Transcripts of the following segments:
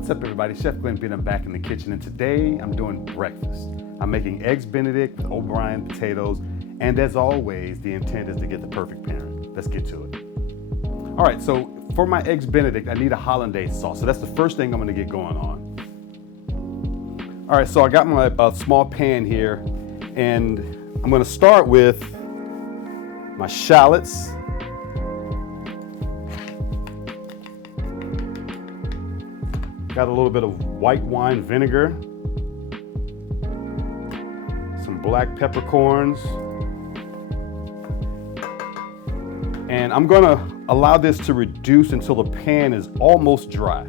What's up, everybody? Chef Glenn B. I'm back in the kitchen, and today I'm doing breakfast. I'm making eggs Benedict with O'Brien potatoes, and as always, the intent is to get the perfect pairing. Let's get to it. All right, so for my eggs Benedict, I need a hollandaise sauce. So that's the first thing I'm gonna get going on. All right, so I got my small pan here, and I'm gonna start with my shallots. Got a little bit of white wine vinegar, some black peppercorns, and I'm gonna allow this to reduce until the pan is almost dry.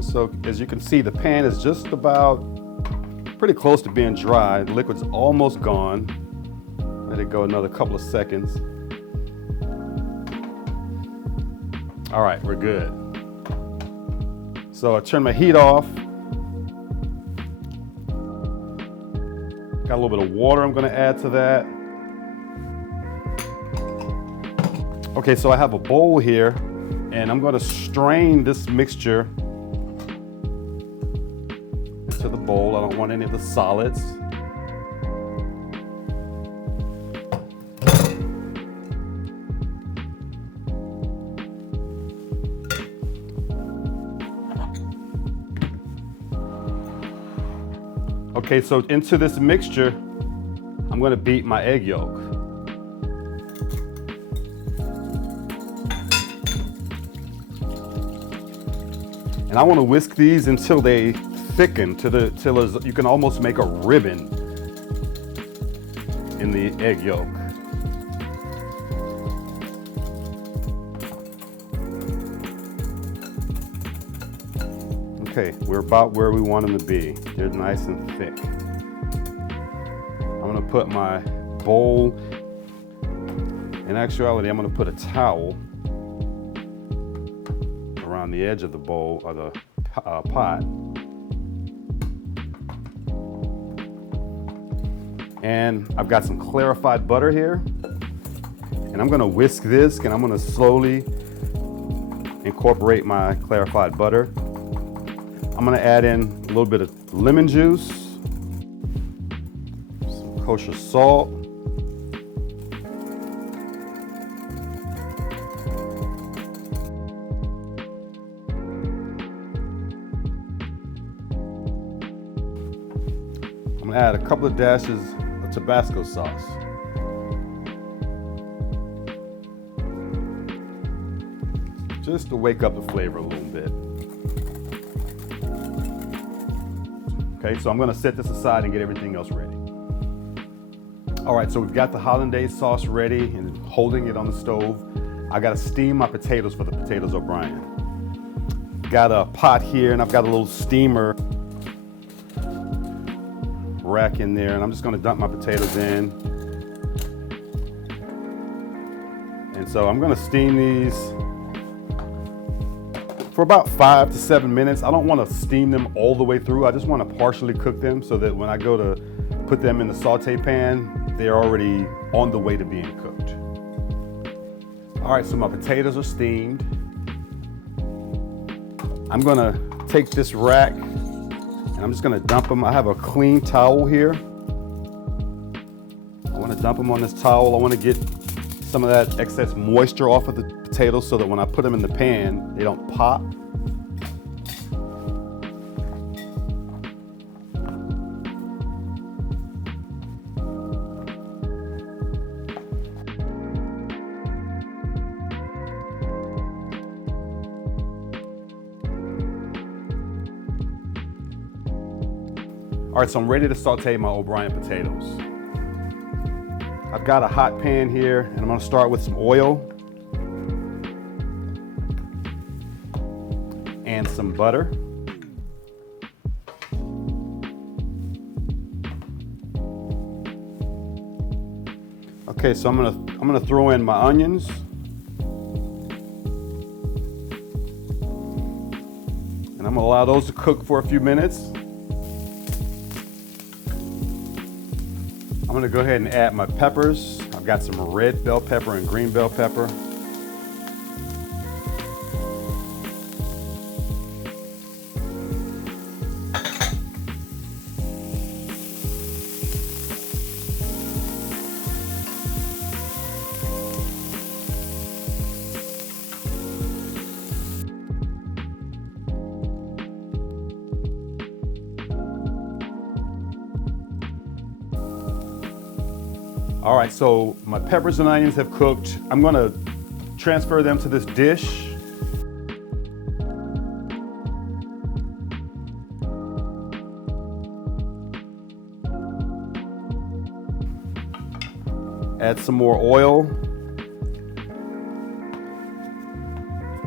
So as you can see, the pan is just about pretty close to being dry. The liquid's almost gone. Let it go another couple of seconds. All right, we're good. So I turn my heat off. Got a little bit of water I'm gonna add to that. Okay, so I have a bowl here, and I'm gonna strain this mixture into the bowl. I don't want any of the solids. Okay, so into this mixture, I'm gonna beat my egg yolk. And I wanna whisk these until they thicken, till you can almost make a ribbon in the egg yolk. Okay, we're about where we want them to be. They're nice and thick. I'm gonna put my bowl, in actuality, I'm gonna put a towel around the edge of the bowl, or the pot. And I've got some clarified butter here. And I'm gonna whisk this, and I'm gonna slowly incorporate my clarified butter. I'm gonna add in a little bit of lemon juice, some kosher salt, I'm gonna add a couple of dashes of Tabasco sauce. Just to wake up the flavor a little bit. Okay, so I'm gonna set this aside and get everything else ready. All right, so we've got the hollandaise sauce ready and holding it on the stove. I gotta steam my potatoes for the potatoes O'Brien. Got a pot here, and I've got a little steamer rack in there, and I'm just gonna dump my potatoes in. And so I'm gonna steam these for about 5 to 7 minutes. I don't want to steam them all the way through. I just want to partially cook them so that when I go to put them in the saute pan, they're already on the way to being cooked. All right, so my potatoes are steamed. I'm gonna take this rack and I'm just gonna dump them. I have a clean towel here. I want to dump them on this towel. I want to get some of that excess moisture off of the potatoes so that when I put them in the pan, they don't pop. All right, so I'm ready to saute my O'Brien potatoes. I've got a hot pan here, and I'm gonna start with some oil and some butter. Okay, so I'm gonna throw in my onions. And I'm gonna allow those to cook for a few minutes. I'm gonna go ahead and add my peppers. I've got some red bell pepper and green bell pepper. All right, so my peppers and onions have cooked. I'm gonna transfer them to this dish. Add some more oil.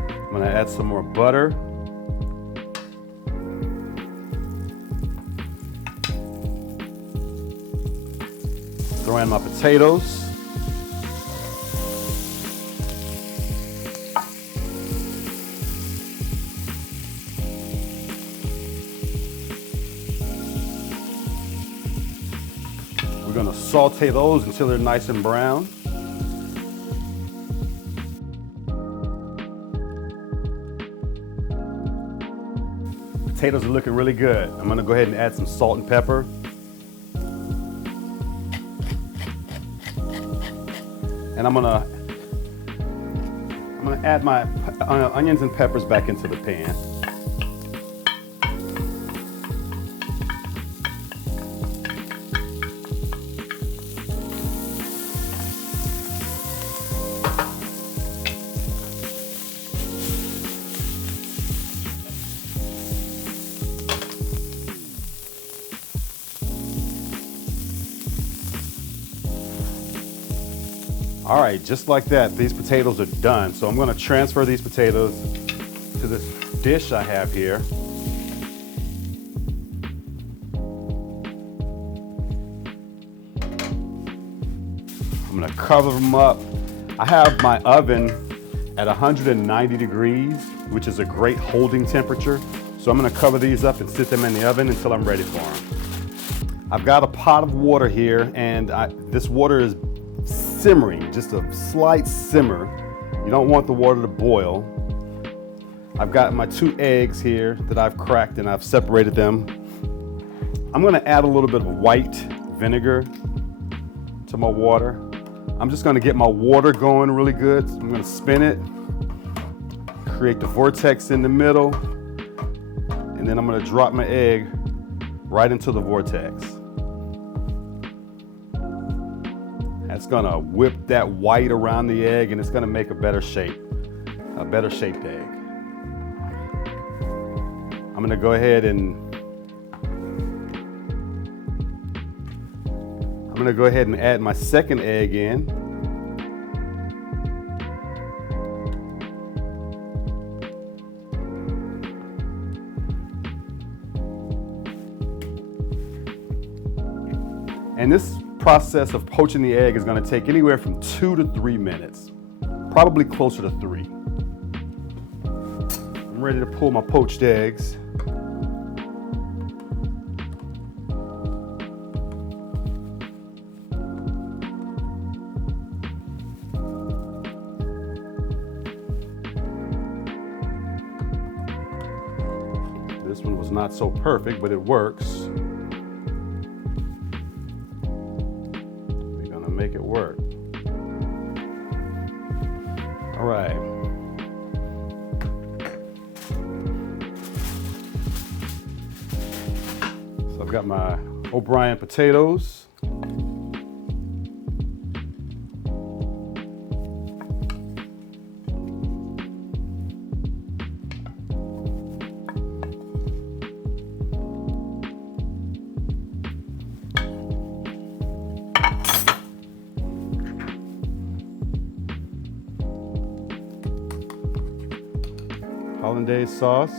I'm gonna add some more butter. Throw in my potatoes. We're gonna saute those until they're nice and brown. Potatoes are looking really good. I'm gonna go ahead and add some salt and pepper. And I'm gonna add my onions and peppers back into the pan. All right, just like that, these potatoes are done. So I'm gonna transfer these potatoes to this dish I have here. I'm gonna cover them up. I have my oven at 190 degrees, which is a great holding temperature. So I'm gonna cover these up and sit them in the oven until I'm ready for them. I've got a pot of water here, and this water is simmering, just a slight simmer. You don't want the water to boil. I've got my 2 eggs here that I've cracked and I've separated them. I'm gonna add a little bit of white vinegar to my water. I'm just gonna get my water going really good. I'm gonna spin it, create the vortex in the middle, and then I'm gonna drop my egg right into the vortex. It's gonna whip that white around the egg, and it's gonna make a better shaped egg. I'm gonna go ahead and add my second egg in. And this process of poaching the egg is going to take anywhere from 2 to 3 minutes, probably closer to 3. I'm ready to pull my poached eggs. This one was not so perfect, but it works. Make it work. All right. So I've got my O'Brien potatoes. Hollandaise sauce.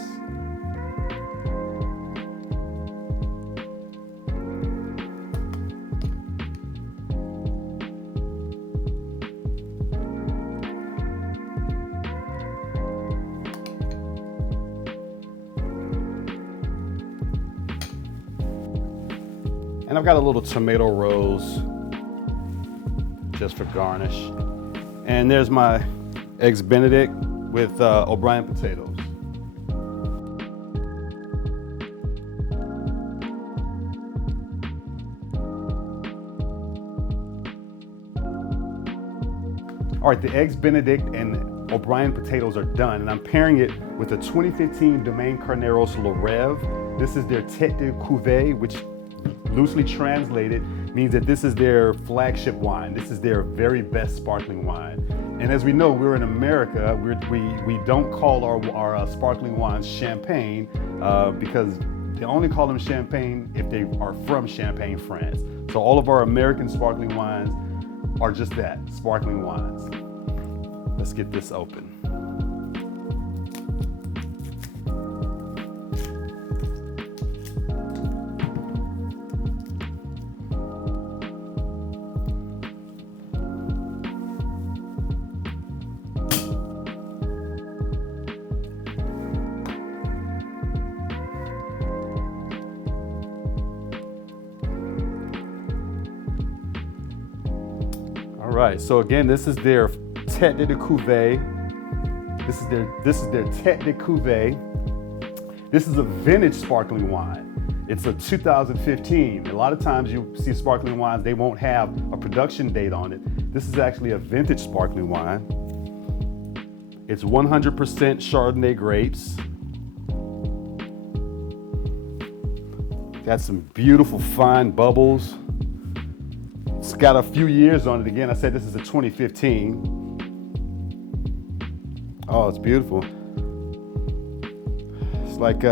And I've got a little tomato rose just for garnish. And there's my eggs Benedict with O'Brien potatoes. All right, the eggs Benedict and O'Brien potatoes are done, and I'm pairing it with the 2015 Domaine Carneros Le Rêve. This is their tête de cuvée, which loosely translated means that this is their flagship wine. This is their very best sparkling wine. And as we know, we're in America, we don't call our sparkling wines champagne because they only call them champagne if they are from Champagne, France. So all of our American sparkling wines are just that, sparkling wines. Let's get this open. All right, so again, this is their tête de cuvée. This is their tête de cuvée. This is a vintage sparkling wine. It's a 2015. A lot of times you see sparkling wines, they won't have a production date on it. This is actually a vintage sparkling wine. It's 100% Chardonnay grapes. Got some beautiful fine bubbles. It's got a few years on it. Again, I said this is a 2015. Oh, it's beautiful. It's like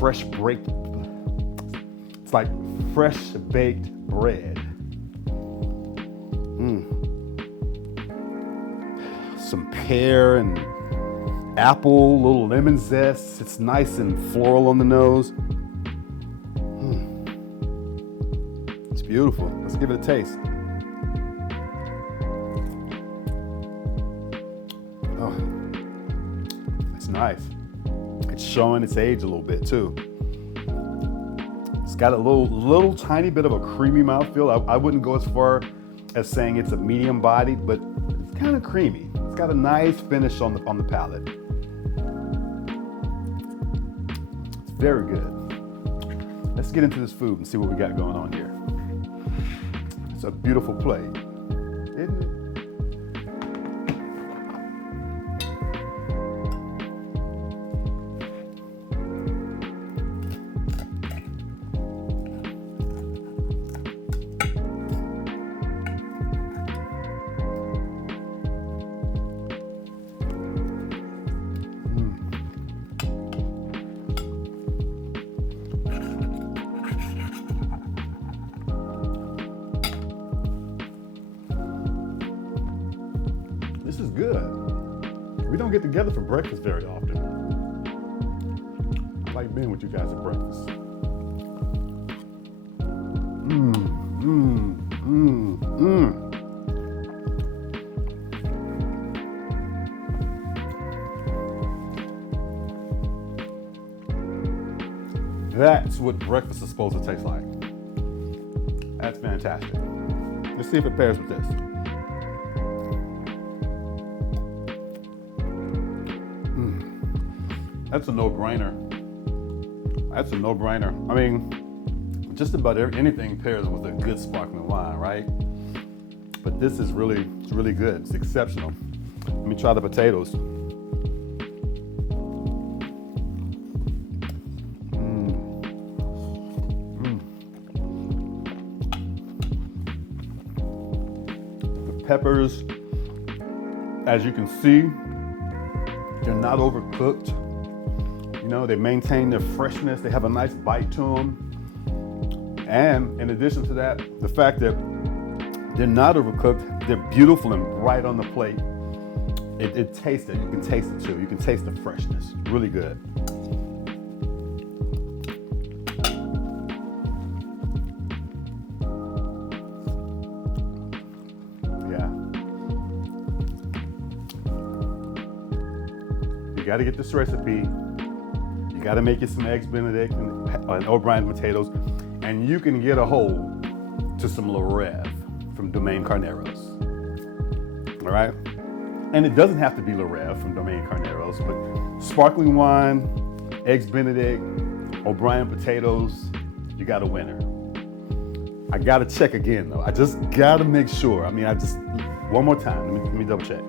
fresh baked. It's like fresh baked bread. Some pear and apple, little lemon zest. It's nice and floral on the nose. It's beautiful. Let's give it a taste. Oh, it's nice. It's showing its age a little bit too. It's got a little tiny bit of a creamy mouthfeel. I wouldn't go as far as saying it's a medium bodied, but it's kind of creamy. It's got a nice finish on the palate. It's very good. Let's get into this food and see what we got going on here. It's a beautiful plate, isn't it? This is good. We don't get together for breakfast very often. I like being with you guys at breakfast. That's what breakfast is supposed to taste like. That's fantastic. Let's see if it pairs with this. That's a no-brainer. That's a no-brainer. I mean, just about anything pairs with a good sparkling wine, right? But this is really good. It's exceptional. Let me try the potatoes. The peppers, as you can see, they're not overcooked. You know, they maintain their freshness. They have a nice bite to them. And in addition to that, the fact that they're not overcooked, they're beautiful and bright on the plate. It tastes it. You can taste it too. You can taste the freshness. Really good. Yeah. You got to get this recipe. You got to make you some eggs Benedict and O'Brien potatoes, and you can get a hold to some Le Rêve from Domaine Carneros. All right? And it doesn't have to be Le Rêve from Domaine Carneros, but sparkling wine, eggs Benedict, O'Brien potatoes, you got a winner. I got to check again, though. I just got to make sure. I mean, one more time. Let me double check.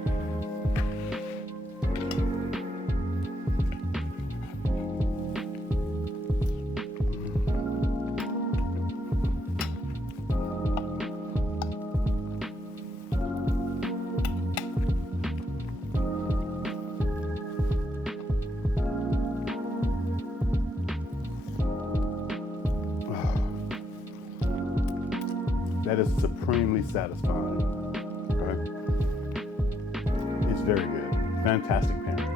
That is supremely satisfying. Okay? It's very good. Fantastic pairing.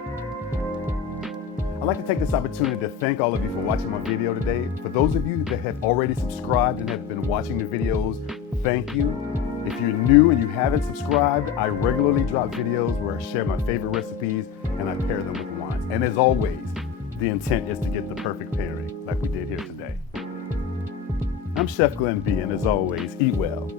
I'd like to take this opportunity to thank all of you for watching my video today. For those of you that have already subscribed and have been watching the videos, thank you. If you're new and you haven't subscribed, I regularly drop videos where I share my favorite recipes and I pair them with wines. And as always, the intent is to get the perfect pairing like we did here today. I'm Chef Glenn B, and as always, eat well,